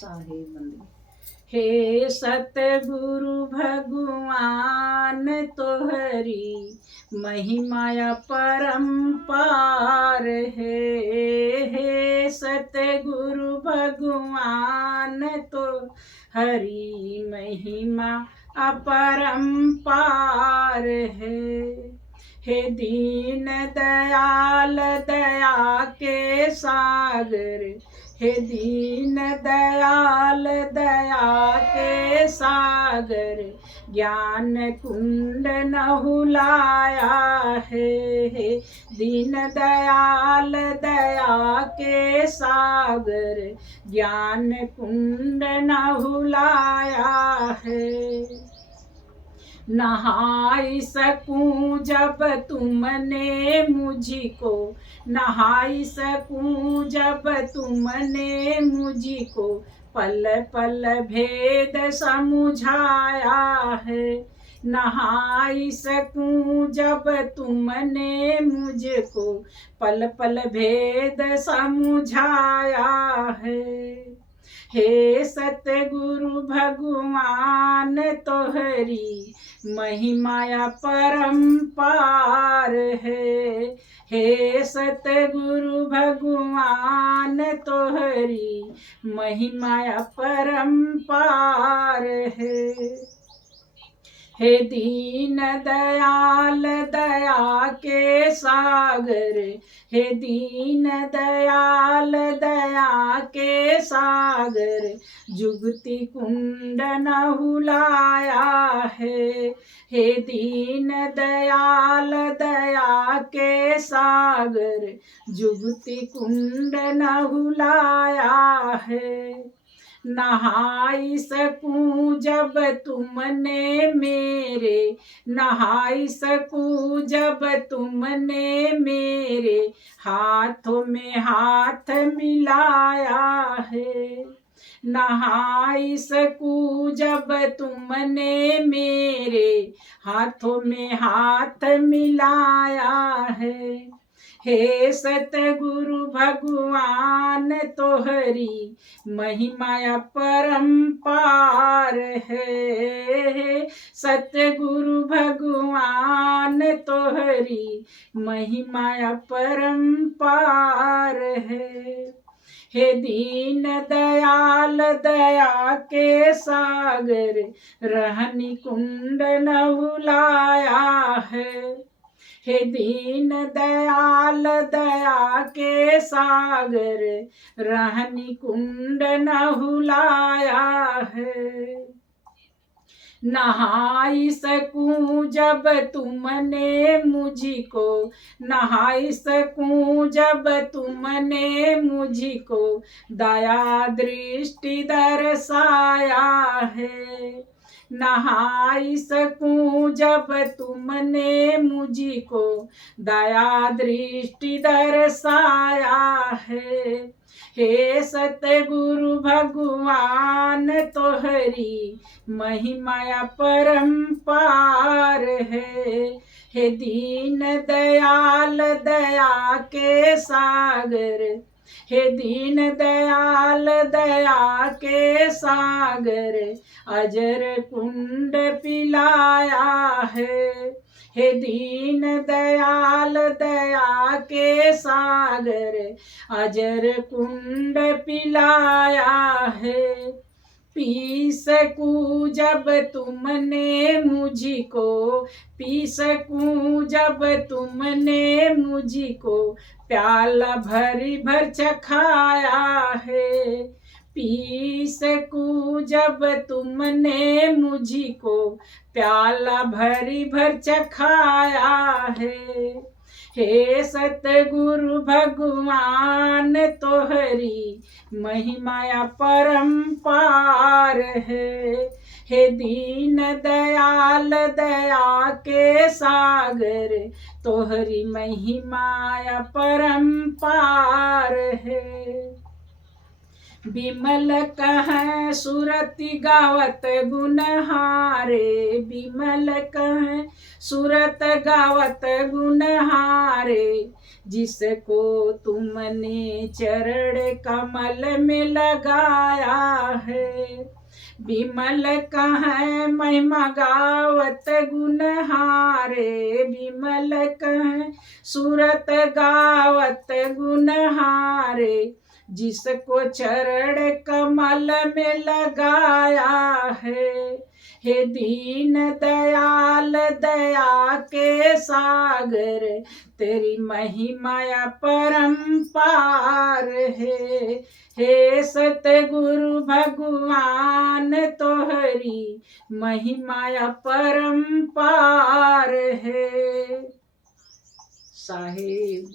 साहेब बंदगी। हे सतगुरु भगवान तोहरी महिमाया परम्पार है। हे सतगुरु भगवान तो हरि महिमा अपरम्पार है। हे दीन दयाल दया के सागर, हे दीन दयाल दया के सागर, ज्ञान कुंड नहुलाया है। हे दीन दयाल दया के सागर, ज्ञान कुंड नहुलाया है। नहाई सकूं जब तुमने मुझको, नहाई सकूं जब तुमने मुझको, पल पल भेद समझाया है। नहाई सकूं जब तुमने मुझको, पल पल भेद समझाया है। हे सतगुरु भगवान तोहरी महिमाया परम्पार है। हे सतगुरु भगवान तोहरी महिमाया परम्पार है। हे दीन दयाल दया के सागर, हे दीन दयाल दया के सागर, जुगति कुंड नहुलाया है। हे दीन दयाल दया के सागर, जुगति कुंड नहुलाया है। नहाई सकूं जब तुमने मेरे, नहाई सकूं जब तुमने मेरे, हाथों में हाथ मिलाया है। नहाई सकूं जब तुमने मेरे, हाथों में हाथ मिलाया है। हे सतगुरु भगवान तोहरी महिमाया परम्पार है। सतगुरु भगवान तोहरी महिमाया परम्पार है। हे दीन दयाल दया के सागर, रहनी कुंड नहुलाया है। हे दीन दयाल दया के सागर, रहनी कुंड नहुलाया है। नहाई सकूं जब तुमने मुझको, नहाई सकूं जब तुमने मुझको, दया दृष्टि दर्शाया है। नहाई सकूं जब तुमने मुझको, दया दृष्टि दर्शाया है। हे सतगुरु भगवान तोहरी महिमाया परम्पार है। हे दीन दयाल दया के सागर, हे दीन दयाल दया के सागर, अजर कुंड पिलाया है। हे दीन दयाल दया के सागर, अजर कुंड पिलाया है। पी सकूं जब तुमने मुझको, पी सकूं जब तुमने मुझको, प्याला भरी भर चखाया है। पी सकूं जब तुमने मुझको, प्याला भरी भर चखाया है। हे सतगुरु भगवान तोहरी महिमाया परम्पार है। हे दीन दयाल दया के सागर, तोहरी महिमाया परम्पार है। बिमल कह सुरति गावत गुनहारे, बिमल कह सुरत गावत गुनहारे, जिसको तुमने चरण कमल में लगाया है। विमल कह महिमा गावत गुणहारे, विमल कह सूरत गावत गुणहारे, जिसको चरण कमल में लगाया है। हे दीन दयाल दया के सागर, तेरी महिमा परंपार है। हे सतगुरु भगवान तोहरी महिमा परंपार है। साहेब